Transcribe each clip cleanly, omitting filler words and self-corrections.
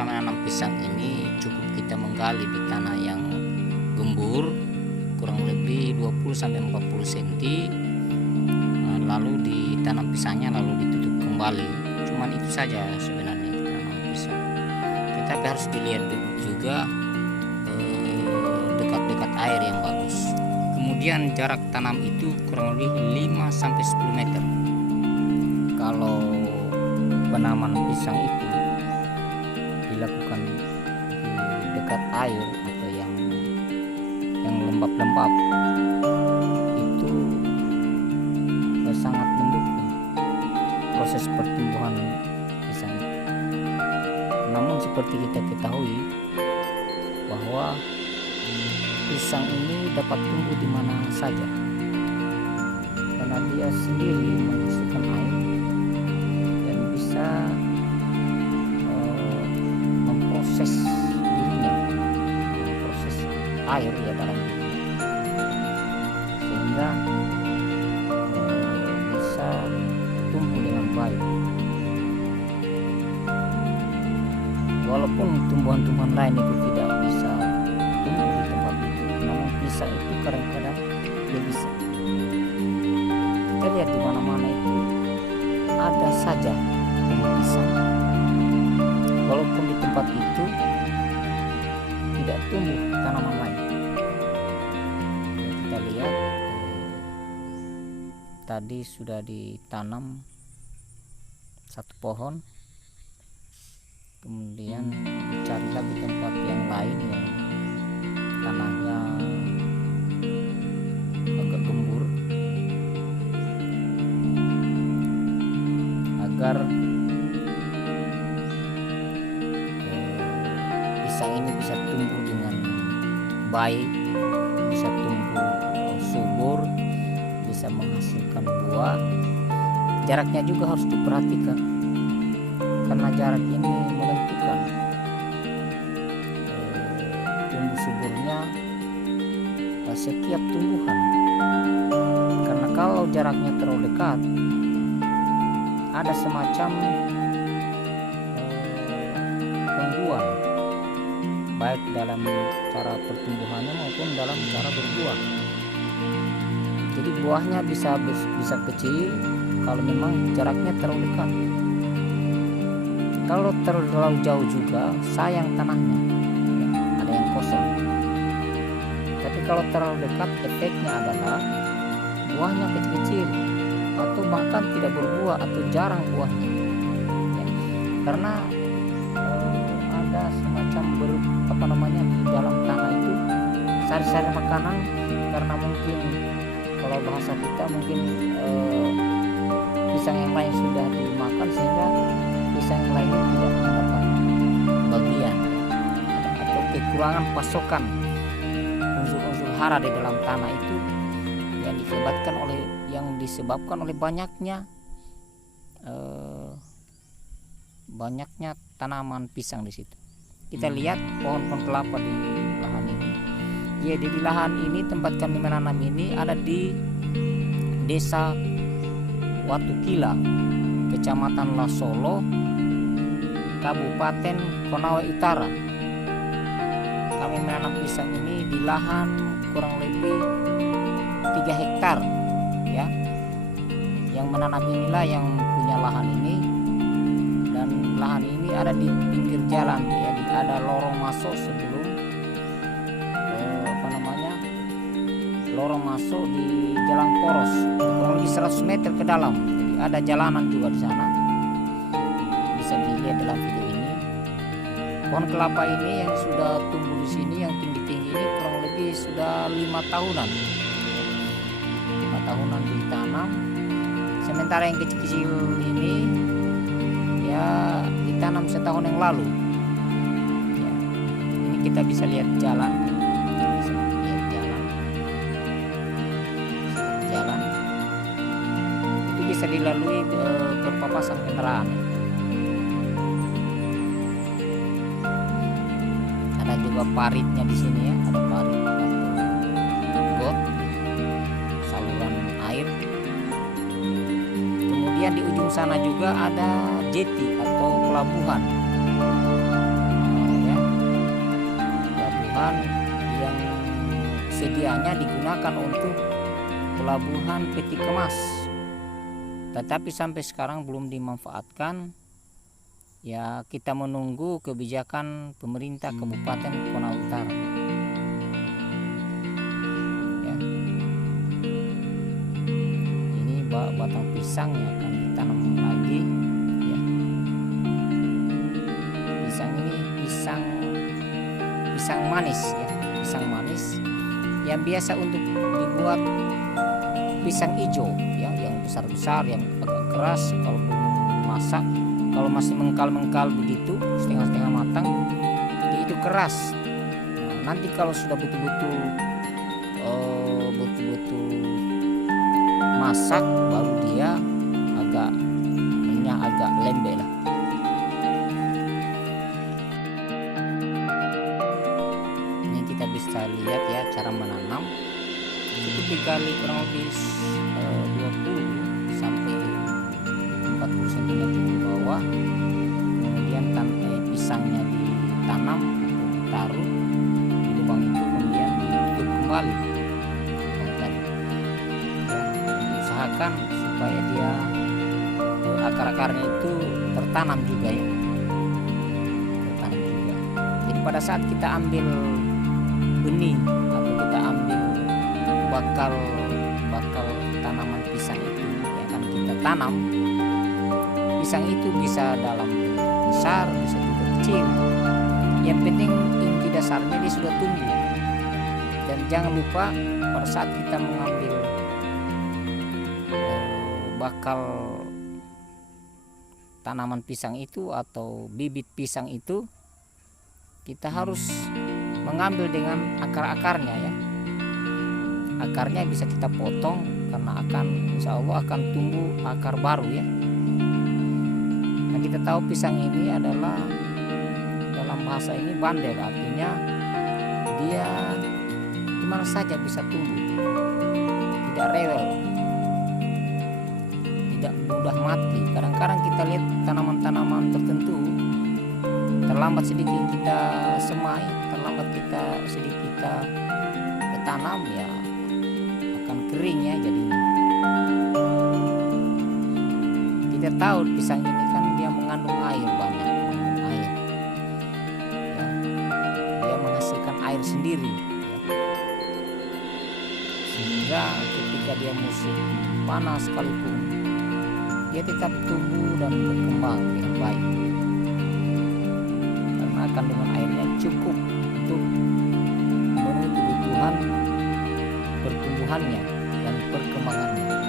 cara menanam pisang ini cukup kita menggali di tanah yang gembur kurang lebih 20-40 cm, lalu ditanam pisangnya lalu ditutup kembali. Cuman itu saja sebenarnya kita tanam pisang. Tetapi harus dilihat juga dekat-dekat air yang bagus. Kemudian jarak tanam itu kurang lebih 5-10 meter. Kalau penanaman pisang itu dilakukan di dekat air atau yang lembab-lembab, itu sangat mendukung proses pertumbuhan pisang. Namun seperti kita ketahui bahwa pisang ini dapat tumbuh di mana saja karena dia sendiri menghasilkan air dan bisa memproses dirinya, memproses air ya dalam diri, sehingga bisa tumbuh dengan baik. Walaupun tumbuhan-tumbuhan lain itu tidak bisa tumbuh di tempat itu, namun pisang itu kadang-kadang dia bisa. Kita lihat di mana-mana itu ada saja tumbuh pisang, walaupun di tempat itu tidak tumbuh tanaman lain. Kita lihat tadi sudah ditanam satu pohon, kemudian dicari lagi tempat yang lain yang tanahnya agak gembur agar pisang ini bisa tumbuh dengan baik, bisa tumbuh subur, bisa menghasilkan buah. Jaraknya juga harus diperhatikan karena jarak ini menentukan tumbuh suburnya setiap tumbuhan. Karena kalau jaraknya terlalu dekat, ada semacam gangguan baik dalam cara pertumbuhannya maupun dalam cara berbuah. Jadi buahnya bisa kecil kalau memang jaraknya terlalu dekat. Kalau terlalu jauh juga sayang tanahnya, ada yang kosong. Tapi kalau terlalu dekat, efeknya adalah buahnya kecil-kecil atau bahkan tidak berbuah atau jarang buahnya ya. Karena ada semacam di dalam tanah itu sari-sari makanan, karena mungkin kalau bahasa kita mungkin pisang yang lain sudah dimakan sehingga pisang yang lainnya tidak mendapat bagian atau kekurangan pasokan unsur-unsur hara di dalam tanah itu yang disebabkan oleh banyaknya tanaman pisang di situ. Kita lihat pohon-pohon kelapa di lahan ini. Ya, di lahan ini tempat kami menanam ini ada di Desa Watukila, Kecamatan Lasolo, Kabupaten Konawe Utara. Kami menanam pisang ini di lahan kurang lebih 3 hektar ya. Yang menanam inilah yang punya lahan ini, dan lahan ini ada di pinggir jalan ya, ada lorong masuk sebelum lorong masuk di jalan poros kurang lebih 100 meter ke dalam. Jadi ada jalanan juga di sana, bisa dilihat dalam video ini. Pohon kelapa ini yang sudah tumbuh di sini yang tinggi-tinggi ini kurang lebih sudah 5 tahunan. 5 tahunan ditanam. Sementara yang kecil-kecil ini ya ditanam setahun yang lalu ya. Ini kita bisa lihat jalan, itu bisa dilalui berpapasan kendaraan. Ada juga paritnya di sini ya, ada parit got saluran air. Kemudian di ujung sana juga ada jeti atau pelabuhan. tadinya digunakan untuk pelabuhan peti kemas, tetapi sampai sekarang belum dimanfaatkan. Ya, kita menunggu kebijakan pemerintah Kabupaten Konawe Utara. Ya. Ini batang pisang yang akan ditanam lagi. Ya. Pisang ini pisang manis, ya, pisang manis yang biasa untuk dibuat pisang hijau, ya, yang besar-besar, yang agak keras kalau belum masak. Kalau masih mengkal-mengkal begitu, setengah-setengah matang, itu keras. Nah, nanti kalau sudah betul-betul masak, baru dia agak renyah, agak lembek lah. Ini kita bisa lihat ya cara menanam. Itu dikali kurang lebih 20 sampai 40 cm di bawah, kemudian pisangnya ditanam atau ditaruh di lubang itu, kemudian ditutup kembali lubang tadi. Ya, usahakan supaya dia akar-akarnya itu tertanam juga, ya, tertanam juga. Jadi pada saat kita ambil benih atau kita ambil bakal tanaman pisang itu yang akan kita tanam, pisang itu bisa dalam besar, bisa juga kecil. Yang penting inti dasarnya dia sudah tumbuh. Dan jangan lupa pada saat kita mengambil bakal tanaman pisang itu atau bibit pisang itu, kita harus mengambil dengan akar-akarnya, ya. Akarnya bisa kita potong karena insya Allah akan tumbuh akar baru, ya. Kita tahu pisang ini adalah dalam bahasa ini bandel, artinya dia dimana saja bisa tumbuh, tidak rewel, tidak mudah mati. Kadang-kadang kita lihat tanaman-tanaman tertentu terlambat sedikit kita semai, terlambat sedikit kita tanam, ya akan kering, ya, jadinya. Kita tahu pisang ini kan dia mengandung air banyak, ya. Dia menghasilkan air sendiri, ya. Sehingga ketika dia musim panas sekalipun, dia tetap tumbuh dan berkembang dengan baik, karena kandungan airnya cukup untuk memenuhi kebutuhan pertumbuhannya dan perkembangannya.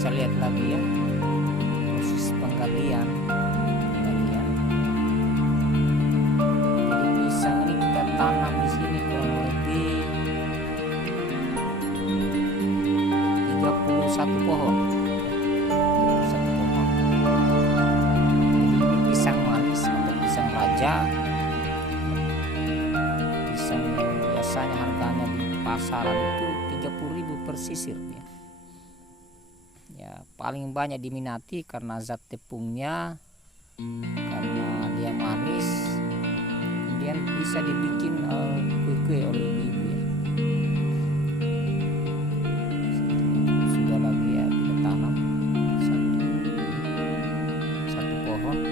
Bisa lihat lagi, ya, proses penggalian. Jadi pisang ini kita tanam di sini kurang lebih 31 pohon. 31 pohon. Jadi pisang manis atau pisang raja, pisang yang biasanya harganya di pasaran itu 30.000 per sisir, ya. Paling banyak diminati karena zat tepungnya, karena dia manis, kemudian bisa dibikin kue-kue oleh ibu-ibu, ya. Sudah lagi, ya, kita tanam satu pohon.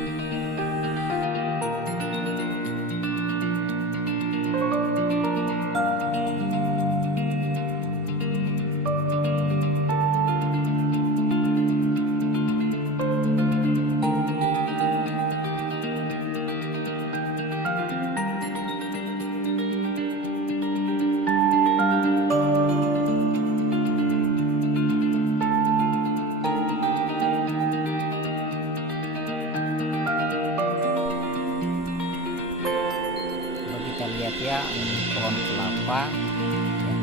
Ya, pohon kelapa, ya,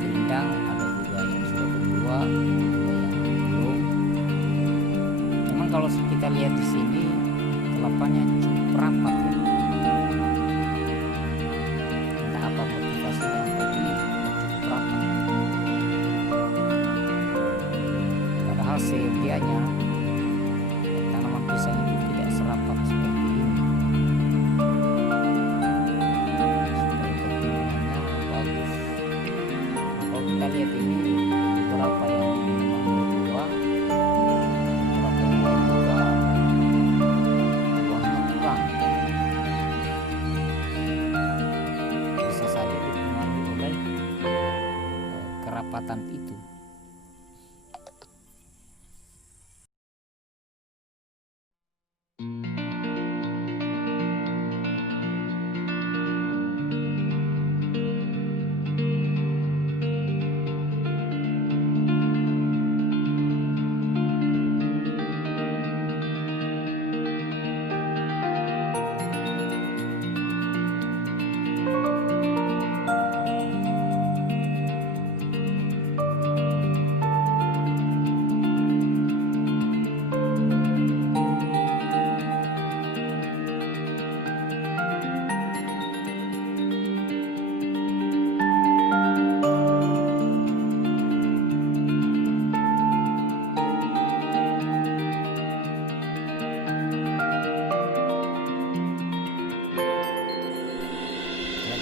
rindang, ada juga yang sudah berbuah, ada yang belum. Memang kalau kita lihat di sini kelapanya cukup rapat, ya. Entah apa motivasinya, tapi cukup rapat. Padahal sedianya tanaman pisang itu tidak serapat seperti ini. kenikmatan itu.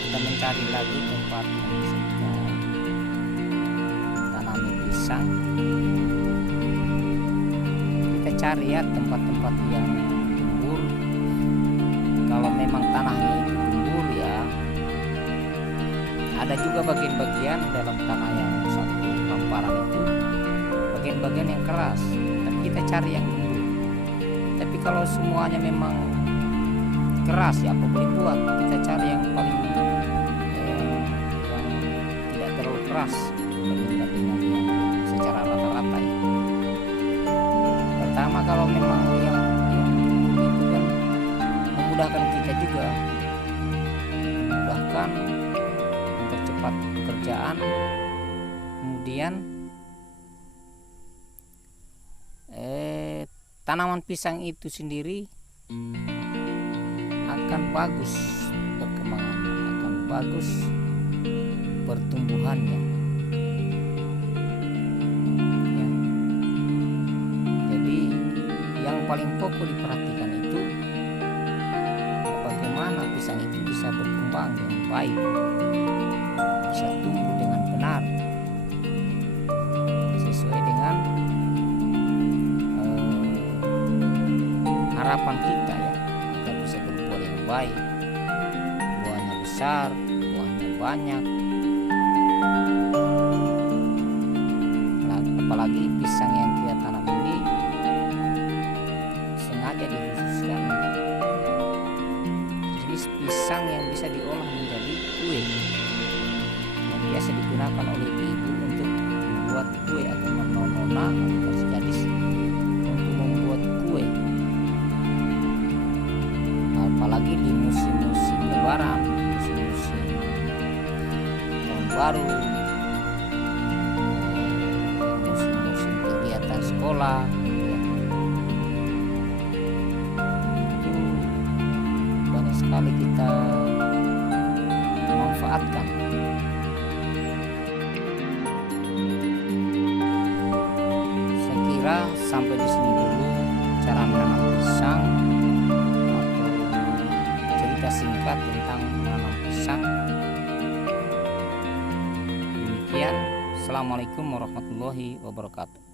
Kita mencari lagi tempat yang bisa kita tanami pisang. Kita cari ya tempat-tempat yang gembur. Kalau memang tanahnya itu gembur ya, ada juga bagian-bagian dalam tanah yang satu hamparan itu bagian-bagian yang keras, tapi kita cari yang gembur. Tapi kalau semuanya memang keras ya apa boleh buat, kita cari yang paling tidak terlalu keras dengan yang secara rata-rata ya. Pertama kalau memang yang itu kan memudahkan kita juga, memudahkan mempercepat pekerjaan. Kemudian tanaman pisang itu sendiri akan bagus perkembangannya, akan bagus pertumbuhannya ya. Jadi yang paling pokok diperhatikan itu bagaimana pisang itu bisa berkembang dengan baik, bisa tumbuh dengan benar sesuai dengan harapan kita ya, agar bisa berbuah yang baik, buahnya besar, buahnya banyak. Apalagi pisang yang kita tanam ini sengaja dikhususkan jenis pisang yang bisa diolah menjadi kue, yang biasa digunakan oleh ibu untuk membuat kue atau nona atau gadis untuk membuat kue. Apalagi di musim-musim lebaran, musim-musim tahun baru, musim-musim kegiatan sekolah ya. Itu banyak sekali kita manfaatkan. Saya kira sampai di sini dulu cara menanam pisang, singkat tentang menanam pisang. Demikian, assalamualaikum warahmatullahi wabarakatuh.